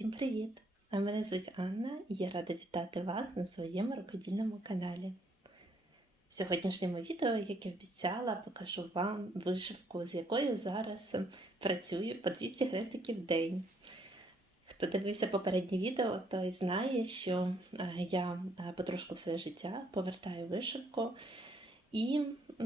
Всім привіт! Мене звуть Анна і я рада вітати вас на своєму рукодільному каналі. В сьогоднішньому відео, як і обіцяла, покажу вам вишивку, з якою зараз працюю по 200 хрестиків в день. Хто дивився попереднє відео, той знає, що е, я е, потрошку в своє життя повертаю вишивку і е,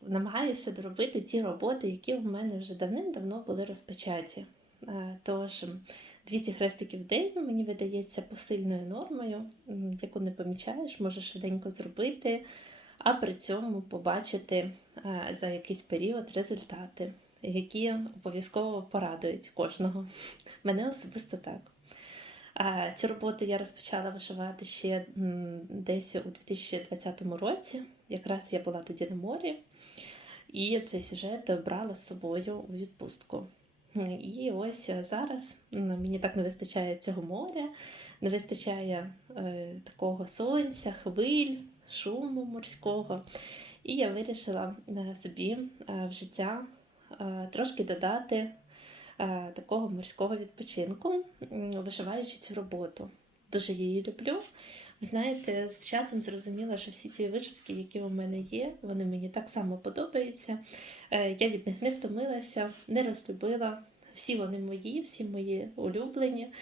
намагаюся доробити ті роботи, які у мене вже давним-давно були розпочаті. Е, Тож 200 хрестиків в день мені видається посильною нормою, яку не помічаєш, можеш швиденько зробити, а при цьому побачити е, за якийсь період результати, які обов'язково порадують кожного. Мене особисто так. Цю роботу я розпочала вишивати ще десь у 2020 році. Якраз я була тоді на морі, і цей сюжет брала з собою у відпустку. І ось зараз мені так не вистачає цього моря, не вистачає е, такого сонця, хвиль, шуму морського. І я вирішила е, собі е, в життя е, трошки додати е, такого морського відпочинку, вишиваючи цю роботу. Дуже її люблю. Знаєте, з часом зрозуміла, що всі ті вишивки, які у мене є, вони мені так само подобаються. Е, Я від них не втомилася, не розлюбила. Всі вони мої, всі мої улюблені.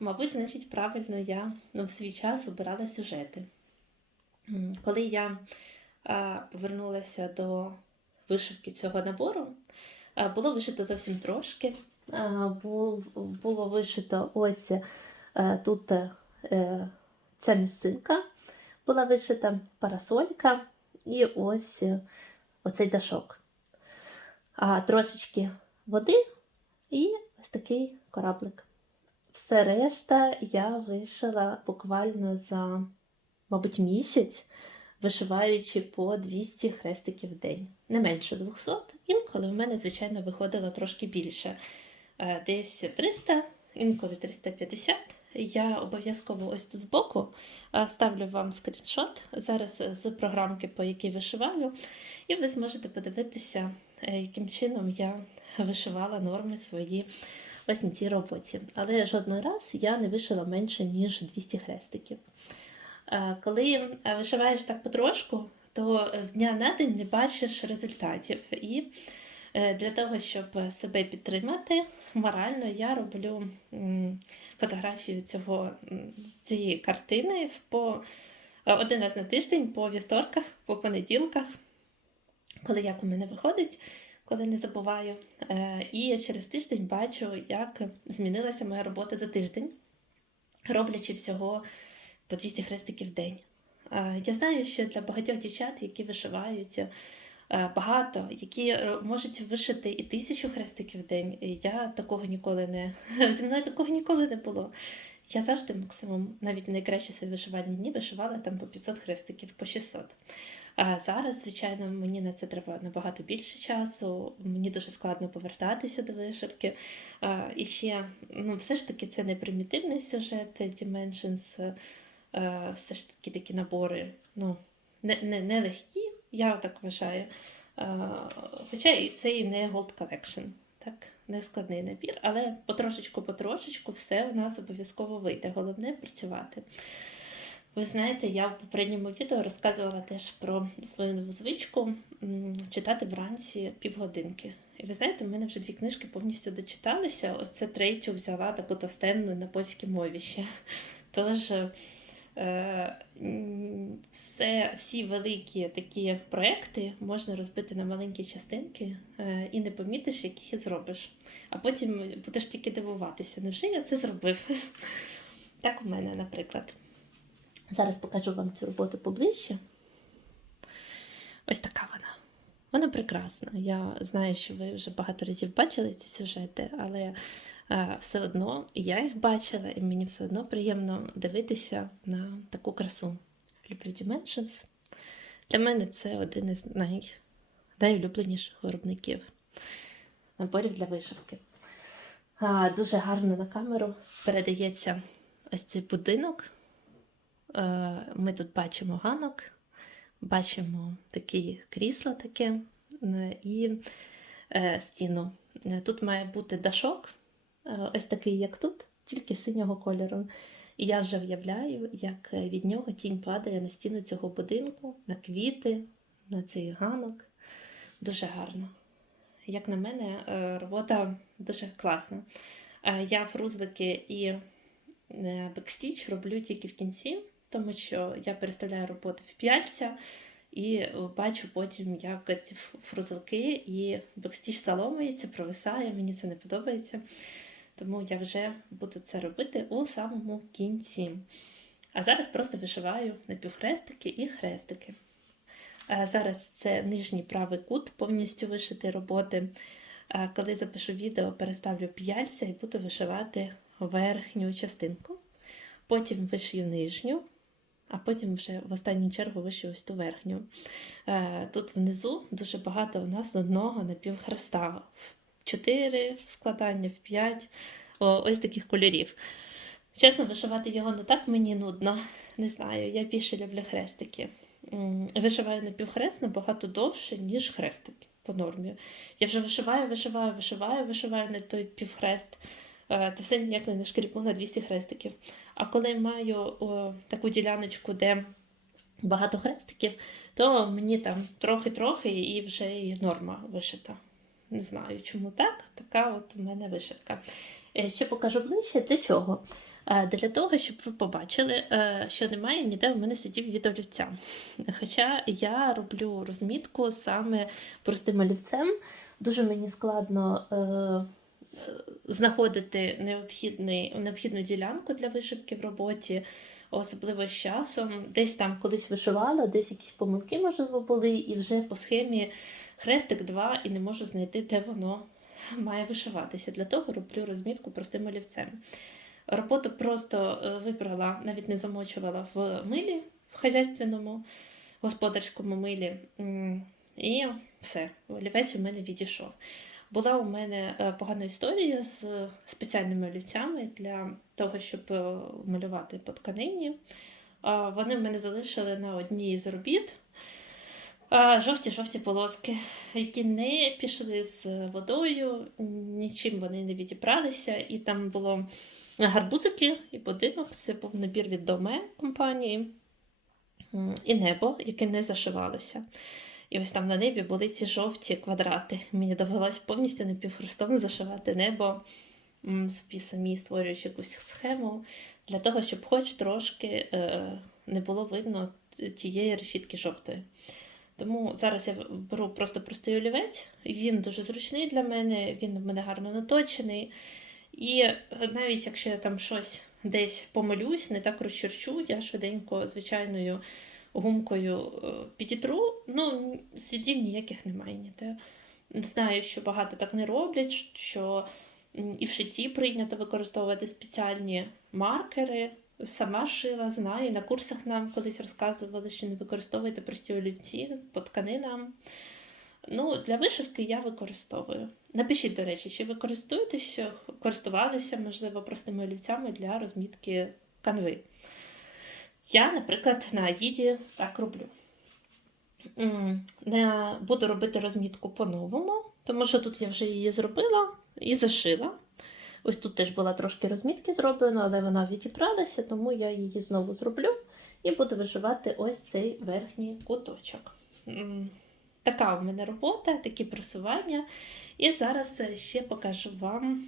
Мабуть, значить, правильно я ну, в свій час обирала сюжети. Коли я е, повернулася до вишивки цього набору, е, було вишито зовсім трошки. Е, бул- Було вишито ось е, тут е, ця місцинка була вишита, парасолька і ось е, оцей дашок. А трошечки води і ось такий кораблик. Все решта я вишила буквально за, мабуть, місяць, вишиваючи по 200 хрестиків в день. Не менше 200, інколи в мене, звичайно, виходило трошки більше. Е, Десь 300, інколи 350. Я обов'язково ось тут збоку е, ставлю вам скріншот зараз з програмки, по якій вишиваю, і ви зможете подивитися, е, яким чином я вишивала норми свої ось на цій роботі. Але жодного раз я не вишила менше, ніж 200 хрестиків. Е, Коли вишиваєш так потрошку, то з дня на день не бачиш результатів. І для того, щоб себе підтримати морально, я роблю фотографію цього, цієї картини по е, один раз на тиждень, по вівторках, по понеділках, коли як у мене виходить, коли не забуваю. Е, І через тиждень бачу, як змінилася моя робота за тиждень, роблячи всього по 200 хрестиків в день. Е, Я знаю, що для багатьох дівчат, які вишивають е, багато, які можуть вишити і тисячу хрестиків в день, я такого ніколи не зі мною такого ніколи не було. Я завжди максимум, навіть в найкращі свої вишивальні дні, вишивала там по 500 хрестиків, по 600. А зараз, звичайно, мені на це треба набагато більше часу. Мені дуже складно повертатися до вишивки. А, І ще, ну, все ж таки, це не примітивний сюжет Dimensions, е, все ж таки такі набори, ну, не, не, не легкі, я так вважаю. Е, Хоча і це і не Gold Collection, так, не складний набір, але потрошечку-потрошечку все у нас обов'язково вийде. Головне працювати. Ви знаєте, я в попередньому відео розказувала теж про свою нову звичку читати вранці півгодинки. І ви знаєте, в мене вже дві книжки повністю дочиталися. Оце третю взяла таку товстенну на польській мові ще. Тож все, всі великі такі проекти можна розбити на маленькі частинки е, і не помітиш, як їх зробиш. А потім будеш тільки дивуватися. Невже я це зробив? Так у мене, наприклад. Зараз покажу вам цю роботу поближче. Ось така вона. Вона прекрасна. Я знаю, що ви вже багато разів бачили ці сюжети, але е, все одно я їх бачила, і мені все одно приємно дивитися на таку красу. Люблю Dimensions. Для мене це один із най... найулюбленіших виробників наборів для вишивки. А, дуже гарно на камеру передається ось цей будинок. Е, Ми тут бачимо ганок, бачимо такі крісло таке е, і е, стіну. Е, Тут має бути дашок, е, ось такий, як тут, тільки синього кольору. І я вже уявляю, як е, від нього тінь падає на стіну цього будинку, на квіти, на цей ганок. Дуже гарно. Як на мене, е, робота дуже класна. Е, Я фрузлики і е, бекстіч роблю тільки в кінці, тому що я переставляю роботи в п'яльця і е, бачу потім, як ці ф- фрузилки і бекстіч заломується, провисає. Мені це не подобається. Тому я вже буду це робити у самому кінці. А зараз просто вишиваю напівхрестики і хрестики. Е, Зараз це нижній правий кут, повністю вишити роботи. Е, Коли запишу відео, переставлю п'яльця і буду вишивати верхню частинку. Потім вишию нижню, а потім вже в останню чергу вишию ось ту верхню. Е, Тут внизу дуже багато у нас одного напівхреста. В 4 складання, в 5 ось таких кольорів. Чесно, вишивати його не так мені нудно. Не знаю, я більше люблю хрестики. Вишиваю напівхрест набагато довше, ніж хрестики по нормі. Я вже вишиваю, вишиваю, вишиваю, вишиваю на той півхрест. Е, Та все ніяк не нашкріпу на 200 хрестиків. А коли маю о, таку діляночку, де багато хрестиків, то мені там трохи-трохи і вже і норма вишита. Не знаю, чому так. Така от у мене вишивка. Е, Ще покажу ближче для чого. Е, Для того, щоб ви побачили, е, що немає ніде у мене сидів від олівця. Хоча я роблю розмітку саме простим олівцем. Дуже мені складно знаходити необхідний, необхідну ділянку для вишивки в роботі, особливо з часом. Десь там колись вишивала, десь якісь помилки, можливо, були, і вже по схемі хрестик 2 і не можу знайти, де воно має вишиватися. Для того роблю розмітку простим олівцем. Роботу просто е, вибрала, навіть не замочувала в милі в хазяйственному господарському милі. І все, олівець у мене відійшов. Була у мене е, погана історія з спеціальними олівцями для того, щоб е, малювати по тканині. Вони в мене залишили на одній з робіт жовті-жовті полоски, які не пішли з водою, нічим вони не відібралися, і там було гарбузики і будинок. Це був набір від доме компанії і небо, яке не зашивалося. І ось там на небі були ці жовті квадрати. Мені довелось повністю напівхрестом зашивати небо, собі самі створюючи якусь схему, для того, щоб хоч трошки е, не було видно тієї решітки жовтої. Тому зараз я беру просто простий олівець, він дуже зручний для мене, він в мене гарно наточений. І навіть якщо я там щось десь помилюсь, не так розчерчу, я швиденько звичайною гумкою е, підітру. Ну, слідів ніяких немає ніде. Знаю, що багато так не роблять, що і в шитті прийнято використовувати спеціальні маркери. Сама шила, знаю. На курсах нам колись розказували, що не використовуйте прості олівці по тканинам. Ну, для вишивки я використовую. Напишіть, до речі, чи ви користуєтеся, користувалися, можливо, простими олівцями для розмітки канви. Я, наприклад, на Аїді так роблю. Не буду робити розмітку по-новому, тому що тут я вже її зробила і зашила. Ось тут теж була трошки розмітки зроблена, але вона відібралася, тому я її знову зроблю і буду вишивати ось цей верхній куточок. Така у мене робота, такі просування. І зараз е, ще покажу вам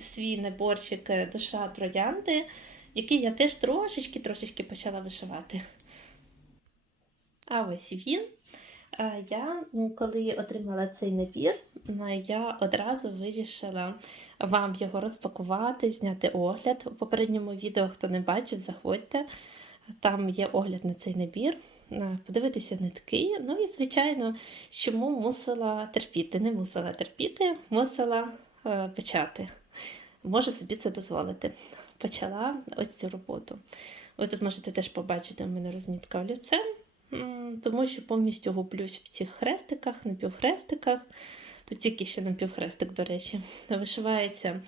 свій наборчик е, душа троянди, який я теж трошечки трошечки почала вишивати. А ось він. Е, Я, ну, коли отримала цей набір, е, я одразу вирішила вам його розпакувати, зняти огляд. У попередньому відео, хто не бачив, заходьте. Там є огляд на цей набір. Е, Подивитися нитки. Ну і, звичайно, чому мусила терпіти. Не мусила терпіти, мусила печати. Можу собі це дозволити. Почала ось цю роботу. Ви тут можете теж побачити у мене розмітка олівцем. Тому що повністю гублюсь в цих хрестиках, напівхрестиках. Тут тільки ще напівхрестик, до речі, вишивається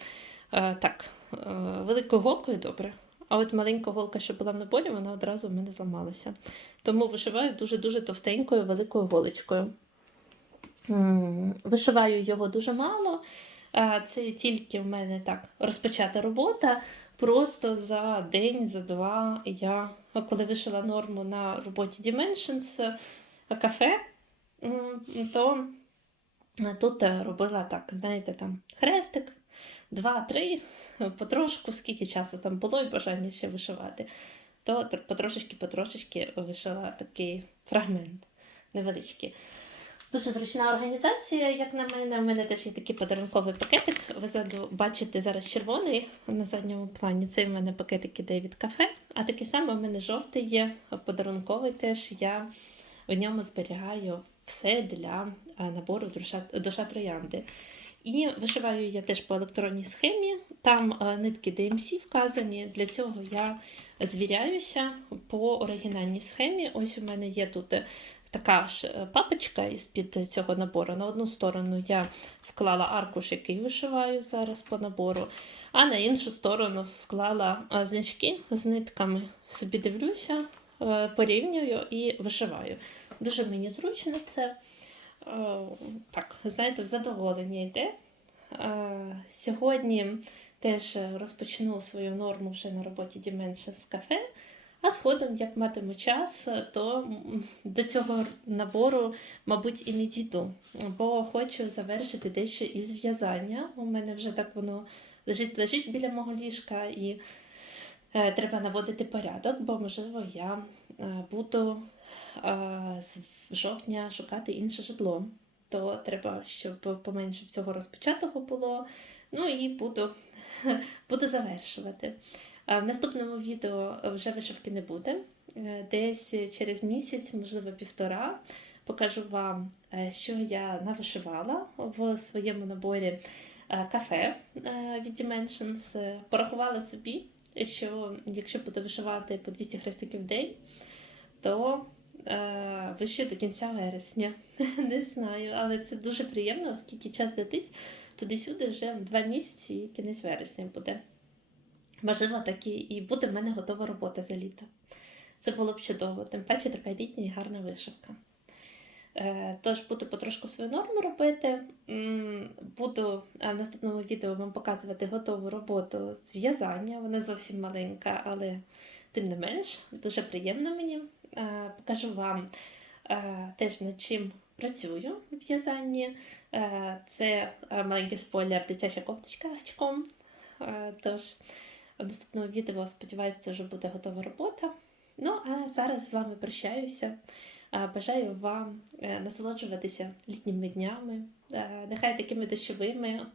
е, так, е, великою голкою добре. А от маленька голка, що була в наборі, вона одразу в мене зламалася. Тому вишиваю дуже-дуже товстенькою великою голочкою. Вишиваю його дуже мало. Це тільки в мене так розпочата робота. Просто за день, за два я, коли вишила норму на роботі Dimensions е, кафе, то е, тут е, робила так, знаєте, там хрестик, два-три, потрошку, скільки часу там було і бажання ще вишивати, то потрошечки-потрошечки вишила такий фрагмент невеличкий. Дуже зручна організація, як на мене. У мене теж є такий подарунковий пакетик. Ви бачите зараз червоний на задньому плані. Цей в мене пакетик іде від кафе. А такий самий у мене жовтий є, подарунковий теж. Я в ньому зберігаю все для набору душа, троянди. І вишиваю я теж по електронній схемі. Там нитки DMC вказані. Для цього я звіряюся по оригінальній схемі. Ось у мене є тут е, така ж е, папочка із-під цього набору. На одну сторону я вклала аркуш, який вишиваю зараз по набору, а на іншу сторону вклала значки з нитками. Собі дивлюся, е, порівнюю і вишиваю. Дуже мені зручно це. Е, Так, знаєте, в задоволення йде. Сьогодні теж розпочну свою норму вже на роботі Dimensions Cafe. А згодом, як матиму час, то до цього набору, мабуть, і не дійду, бо хочу завершити дещо із в'язання. У мене вже так воно лежить, лежить біля мого ліжка, і е, треба наводити порядок, бо, можливо, я е, буду е, з жовтня шукати інше житло. То треба, щоб поменше всього розпочатого було. Ну і буду, буду завершувати. А В наступному відео вже вишивки не буде. Е, Десь через місяць, можливо, півтора, покажу вам, е, що я навишивала в своєму наборі е, кафе е, від Dimensions. Е, Порахувала собі, що якщо буду вишивати по 200 хрестиків в день, то е, вишию до кінця вересня. Не знаю, але це дуже приємно, оскільки час летить туди-сюди вже два місяці і кінець вересня буде. Можливо, так і, буде в мене готова робота за літо. Це було б чудово, тим паче така літня і гарна вишивка. Е, Тож буду потрошку свою норму робити. Буду е, в наступному відео вам показувати готову роботу з в'язання. Вона зовсім маленька, але тим не менш, дуже приємно мені. Е, Покажу вам теж над чим працюю в в'язанні. Це маленький спойлер, дитяча кофточка гачком. Тож в відео, сподіваюся, вже буде готова робота. Ну, а зараз з вами прощаюся. Бажаю вам е, насолоджуватися літніми днями, е, нехай такими дощовими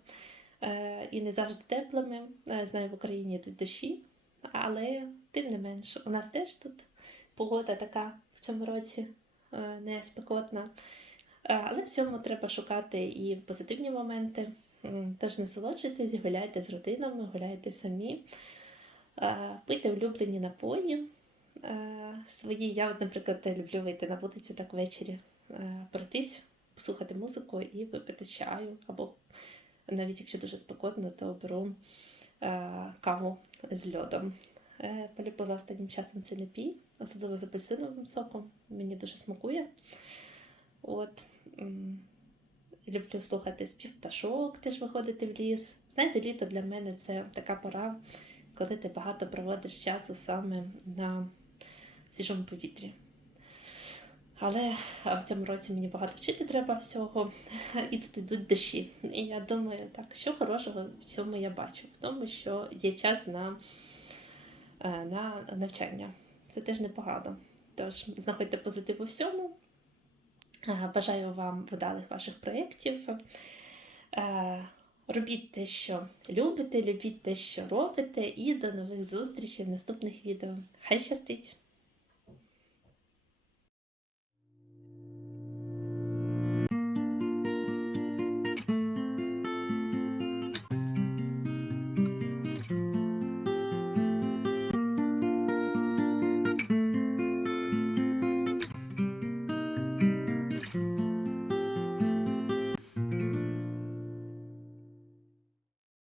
е, і не завжди теплими. Знаю, в Україні тут дощі, але тим не менш, у нас теж тут погода така в цьому році не спекотна. Але в цьому треба шукати і позитивні моменти. М, Тож насолоджуйтесь, гуляйте з родинами, гуляйте самі, Е, пийте улюблені напої е, свої. Я, наприклад, люблю вийти на вулицю так ввечері, е, пройтись, послухати музику і випити чаю. Або навіть якщо дуже спекотно, то беру е, каву з льодом. Е, Полюбила останнім часом цей напій, особливо з апельсиновим соком. Мені дуже смакує. От. Люблю слухати спів пташок, теж виходити в ліс. Знаєте, літо для мене це така пора, коли ти багато проводиш часу саме на свіжому повітрі. Але в цьому році мені багато вчити треба всього, і тут йдуть дощі. І я думаю, так, що хорошого в цьому я бачу? В тому, що є час на, е, на навчання. Це теж непогано. Тож знаходьте позитив у всьому. Е, Бажаю вам вдалих ваших проєктів. Е, Робіть те, що любите, любіть те, що робите, і до нових зустрічей в наступних відео. Хай щастить!